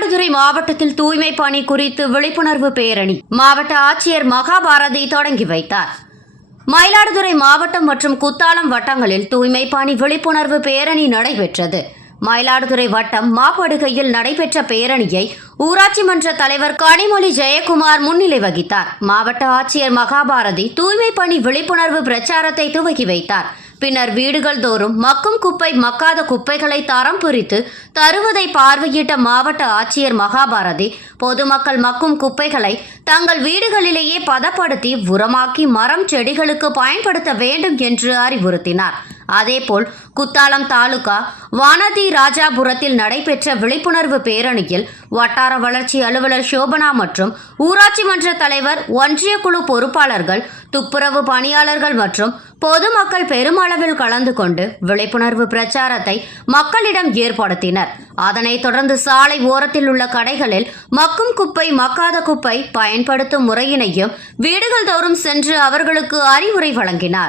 மயிலாடுதுறை மாவட்டத்தில் தூய்மை பணி குறித்து விழிப்புணர்வு பேரணி மாவட்ட ஆட்சியர் மகாபாரதி தொடங்கி வைத்தார். மயிலாடுதுறை மாவட்டம் மற்றும் குத்தாலம் வட்டங்களில் தூய்மை பணி விழிப்புணர்வு பேரணி நடைபெற்றது. மயிலாடுதுறை வட்டம் மாப்படுகையில் நடைபெற்ற பேரணியை ஊராட்சி மன்ற தலைவர் கனிமொழி ஜெயக்குமார் முன்னிலை வகித்தார். மாவட்ட ஆட்சியர் மகாபாரதி தூய்மை பணி விழிப்புணர்வு பிரச்சாரத்தை துவக்கி வைத்தார். பின்னர் வீடுகள் தோறும் மக்கும் குப்பை மக்காத குப்பைகளை தரம் பிரித்து தருவதை பார்வையிட்ட மாவட்ட ஆட்சியர் மகாபாரதி பொதுமக்கள் மக்கும் குப்பைகளை தங்கள் வீடுகளிலேயே பதப்படுத்தி உரமாக்கி மரம் செடிகளுக்கு பயன்படுத்த வேண்டும் என்று அறிவுறுத்தினார். அதேபோல் குத்தாலம் தாலுகா வானதி ராஜாபுரத்தில் நடைபெற்ற விழிப்புணர்வு பேரணியில் வட்டார வளர்ச்சி அலுவலர் சோபனா மற்றும் ஊராட்சி மன்ற தலைவர், ஒன்றிய குழு பொறுப்பாளர்கள், துப்புரவு பணியாளர்கள் மற்றும் பொதுமக்கள் பெருமளவில் கலந்து கொண்டு விழிப்புணர்வு பிரச்சாரத்தை மக்களிடம் ஏற்படுத்தினர். அதனைத் தொடர்ந்து சாலை ஓரத்தில் உள்ள கடைகளில் மக்கும் குப்பை மக்காத குப்பை பயன்படுத்தும் முறையினையும் வீடுகள் தோறும் சென்று அவர்களுக்கு அறிவுரை வழங்கினார்.